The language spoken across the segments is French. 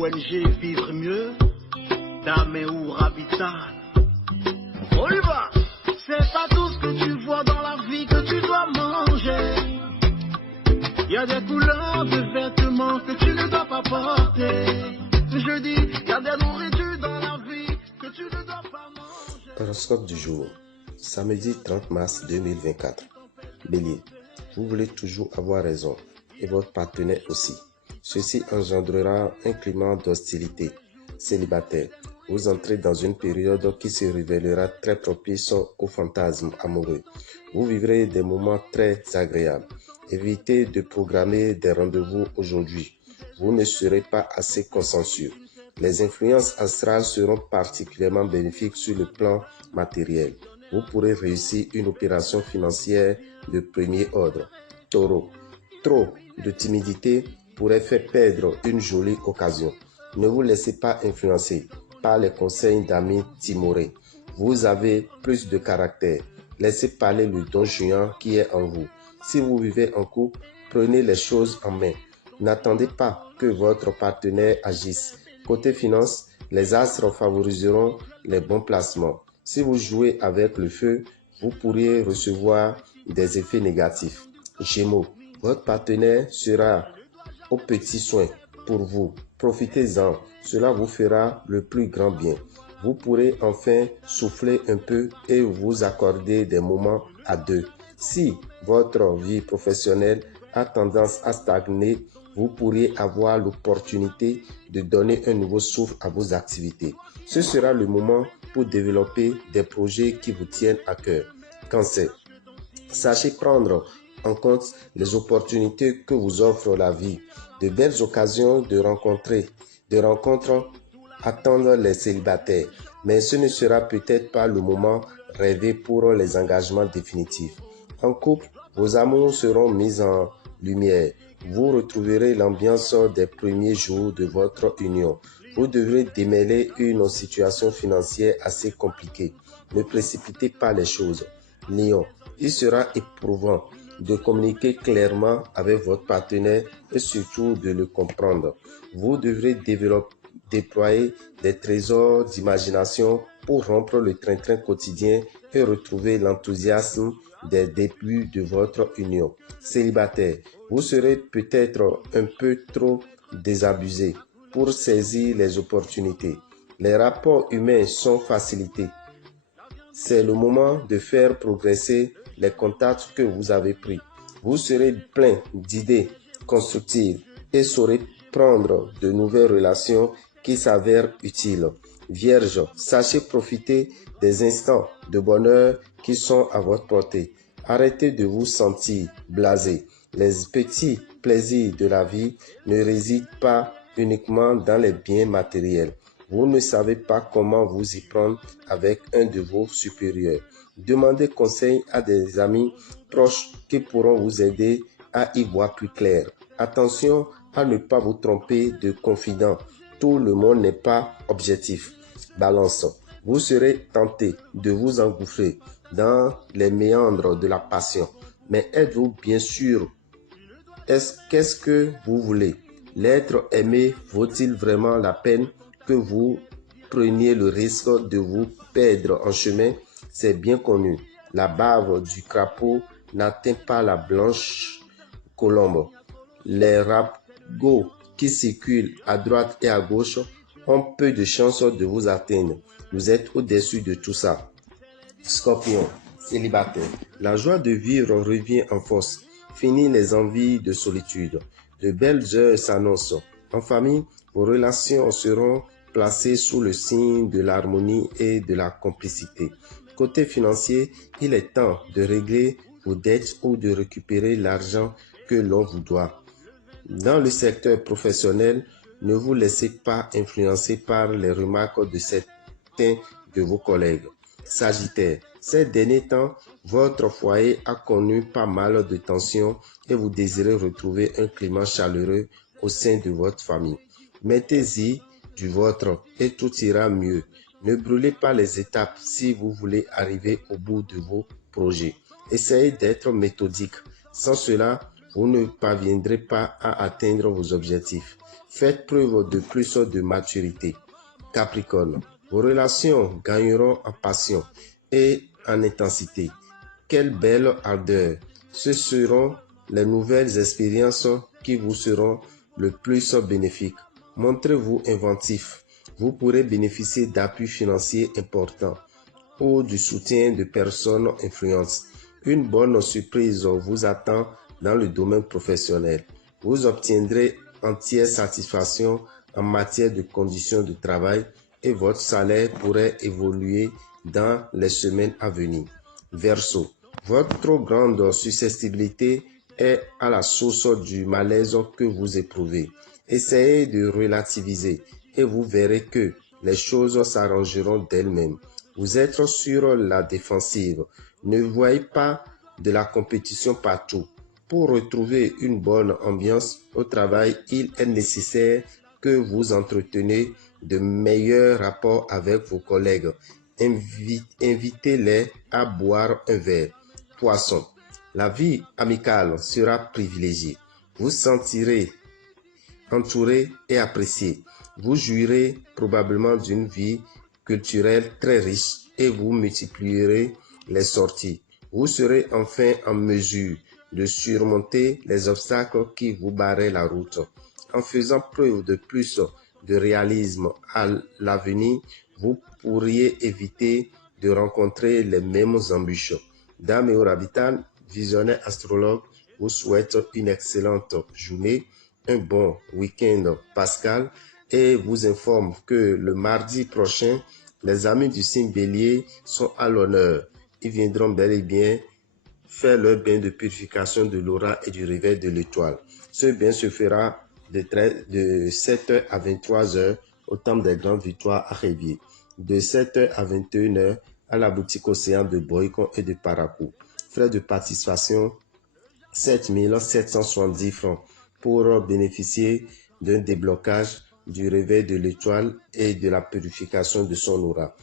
ONG Vivre Mieux, Dame ou Habitat. On y va. C'est pas tout ce que tu vois dans la vie que tu dois manger. Il y a des couleurs de vêtements que tu ne dois pas porter. Je dis, il y a des nourritures dans la vie que tu ne dois pas manger. Horoscope du jour, samedi 30 mars 2024. Bélier, vous voulez toujours avoir raison et votre partenaire aussi. Ceci engendrera un climat d'hostilité. Célibataire, vous entrez dans une période qui se révélera très propice aux fantasmes amoureux. Vous vivrez des moments très agréables. Évitez de programmer des rendez-vous aujourd'hui. Vous ne serez pas assez consensueux. Les influences astrales seront particulièrement bénéfiques sur le plan matériel. Vous pourrez réussir une opération financière de premier ordre. Taureau, trop de timidité pourrait faire perdre une jolie occasion. Ne vous laissez pas influencer par les conseils d'amis timorés. Vous avez plus de caractère. Laissez parler le don juan qui est en vous. Si vous vivez en couple, prenez les choses en main. N'attendez pas que votre partenaire agisse. Côté finance, les astres favoriseront les bons placements. Si vous jouez avec le feu, vous pourriez recevoir des effets négatifs. Gémeaux, votre partenaire sera aux petits soins pour vous. Profitez-en, cela vous fera le plus grand bien. Vous pourrez enfin souffler un peu et vous accorder des moments à deux. Si votre vie professionnelle a tendance à stagner, vous pourriez avoir l'opportunité de donner un nouveau souffle à vos activités. Ce sera le moment pour développer des projets qui vous tiennent à cœur. Cancer, sachez prendre en compte les opportunités que vous offre la vie. De belles occasions de rencontres attendent les célibataires, mais ce ne sera peut-être pas le moment rêvé pour les engagements définitifs. En couple, vos amours seront mis en lumière. Vous retrouverez l'ambiance des premiers jours de votre union. Vous devrez démêler une situation financière assez compliquée. Ne précipitez pas les choses. Lion, il sera éprouvant de communiquer clairement avec votre partenaire et surtout de le comprendre. Vous devrez déployer des trésors d'imagination pour rompre le train-train quotidien et retrouver l'enthousiasme des débuts de votre union. Célibataire, vous serez peut-être un peu trop désabusé pour saisir les opportunités. Les rapports humains sont facilités. C'est le moment de faire progresser les contacts que vous avez pris. Vous serez plein d'idées constructives et saurez prendre de nouvelles relations qui s'avèrent utiles. Vierge, sachez profiter des instants de bonheur qui sont à votre portée. Arrêtez de vous sentir blasé. Les petits plaisirs de la vie ne résident pas uniquement dans les biens matériels. Vous ne savez pas comment vous y prendre avec un de vos supérieurs. Demandez conseil à des amis proches qui pourront vous aider à y voir plus clair. Attention à ne pas vous tromper de confident. Tout le monde n'est pas objectif. Balance. Vous serez tenté de vous engouffrer dans les méandres de la passion. Mais êtes-vous bien sûr? Qu'est-ce que vous voulez? L'être aimé vaut-il vraiment la peine que vous preniez le risque de vous perdre en chemin? C'est bien connu. La bave du crapaud n'atteint pas la blanche colombe. Les ragots qui circulent à droite et à gauche ont peu de chances de vous atteindre. Vous êtes au-dessus de tout ça. Scorpion, célibataire. La joie de vivre revient en force. Fini les envies de solitude. De belles heures s'annoncent. En famille, vos relations seront placées sous le signe de l'harmonie et de la complicité. Côté financier, il est temps de régler vos dettes ou de récupérer l'argent que l'on vous doit. Dans le secteur professionnel, ne vous laissez pas influencer par les remarques de certains de vos collègues. Sagittaire, ces derniers temps, votre foyer a connu pas mal de tensions et vous désirez retrouver un climat chaleureux au sein de votre famille. Mettez-y du vôtre et tout ira mieux. Ne brûlez pas les étapes si vous voulez arriver au bout de vos projets. Essayez d'être méthodique. Sans cela, vous ne parviendrez pas à atteindre vos objectifs. Faites preuve de plus de maturité. Capricorne, vos relations gagneront en passion et en intensité. Quelle belle ardeur! Ce seront les nouvelles expériences qui vous seront le plus bénéfiques. Montrez-vous inventif. Vous pourrez bénéficier d'appuis financiers importants ou du soutien de personnes influentes. Une bonne surprise vous attend dans le domaine professionnel. Vous obtiendrez entière satisfaction en matière de conditions de travail et votre salaire pourrait évoluer dans les semaines à venir. Verseau, votre trop grande susceptibilité est à la source du malaise que vous éprouvez. Essayez de relativiser et vous verrez que les choses s'arrangeront d'elles-mêmes. Vous êtes sur la défensive. Ne voyez pas de la compétition partout. Pour retrouver une bonne ambiance au travail, il est nécessaire que vous entreteniez de meilleurs rapports avec vos collègues. Invitez-les à boire un verre. Poisson, la vie amicale sera privilégiée. Vous sentirez entouré et apprécié. Vous jouirez probablement d'une vie culturelle très riche et vous multiplierez les sorties. Vous serez enfin en mesure de surmonter les obstacles qui vous barraient la route. En faisant preuve de plus de réalisme à l'avenir, vous pourriez éviter de rencontrer les mêmes embûches. Dame et Orabitan, visionnaire astrologue, vous souhaite une excellente journée, un bon week-end pascal et vous informe que le mardi prochain, les amis du signe Bélier sont à l'honneur. Ils viendront bel et bien faire leur bain de purification de l'aura et du réveil de l'étoile. Ce bain se fera de 7h à 23h au temple des grandes victoires à Révier, de 7h à 21h à la boutique Océan de Boycon et de Parakou. Frais de participation 7 770 francs pour bénéficier d'un déblocage du réveil de l'étoile et de la purification de son aura.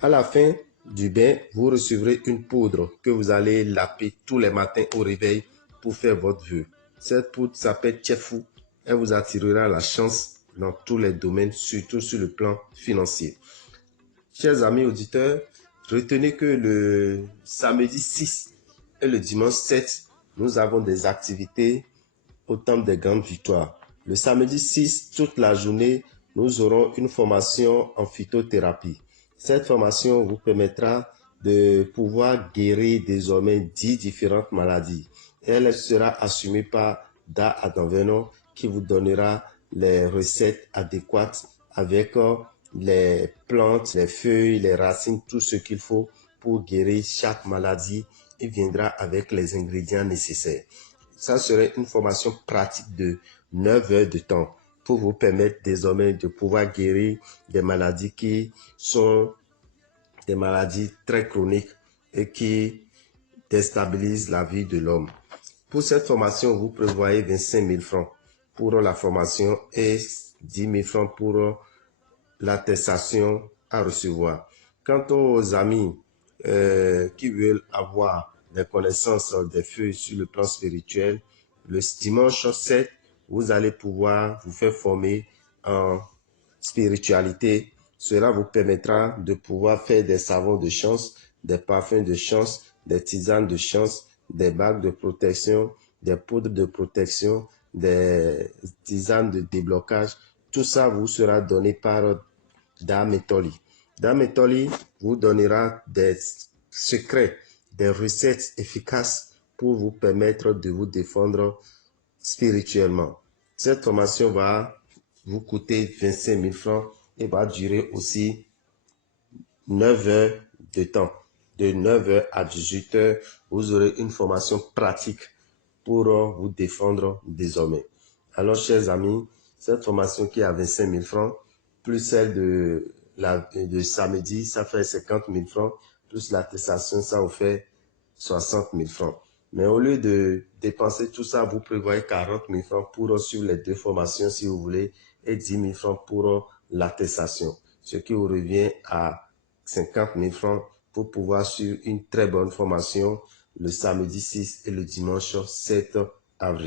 À la fin du bain, vous recevrez une poudre que vous allez laper tous les matins au réveil pour faire votre vœu. Cette poudre s'appelle Tchefou. Elle vous attirera la chance dans tous les domaines, surtout sur le plan financier. Chers amis auditeurs, retenez que le samedi 6 et le dimanche 7, nous avons des activités au temple des grandes victoires. Le samedi 6, toute la journée, nous aurons une formation en phytothérapie. Cette formation vous permettra de pouvoir guérir désormais 10 différentes maladies. Elle sera assumée par Da Adanveno qui vous donnera les recettes adéquates avec les plantes, les feuilles, les racines, tout ce qu'il faut pour guérir chaque maladie. Il viendra avec les ingrédients nécessaires. Ça serait une formation pratique de 9 heures de temps pour vous permettre désormais de pouvoir guérir des maladies qui sont des maladies très chroniques et qui déstabilisent la vie de l'homme. Pour cette formation, vous prévoyez 25 000 francs pour la formation et 10 000 francs pour l'attestation à recevoir. Quant aux amis qui veulent avoir des connaissances des feux sur le plan spirituel, le dimanche 7, vous allez pouvoir vous faire former en spiritualité. Cela vous permettra de pouvoir faire des savons de chance, des parfums de chance, des tisanes de chance, des bagues de protection, des poudres de protection, des tisanes de déblocage. Tout ça vous sera donné par Dame Toli. Dame Toli vous donnera des secrets, des recettes efficaces pour vous permettre de vous défendre spirituellement. Cette formation va vous coûter 25 000 francs et va durer aussi 9 heures de temps. De 9 heures à 18 heures, vous aurez une formation pratique pour vous défendre désormais. Alors, chers amis, cette formation qui est à 25 000 francs, plus celle de samedi, ça fait 50 000 francs, plus l'attestation, ça vous fait 60 000 francs. Mais au lieu de dépenser tout ça, vous prévoyez 40 000 francs pour suivre les deux formations si vous voulez et 10 000 francs pour l'attestation, ce qui vous revient à 50 000 francs pour pouvoir suivre une très bonne formation le samedi 6 et le dimanche 7 avril.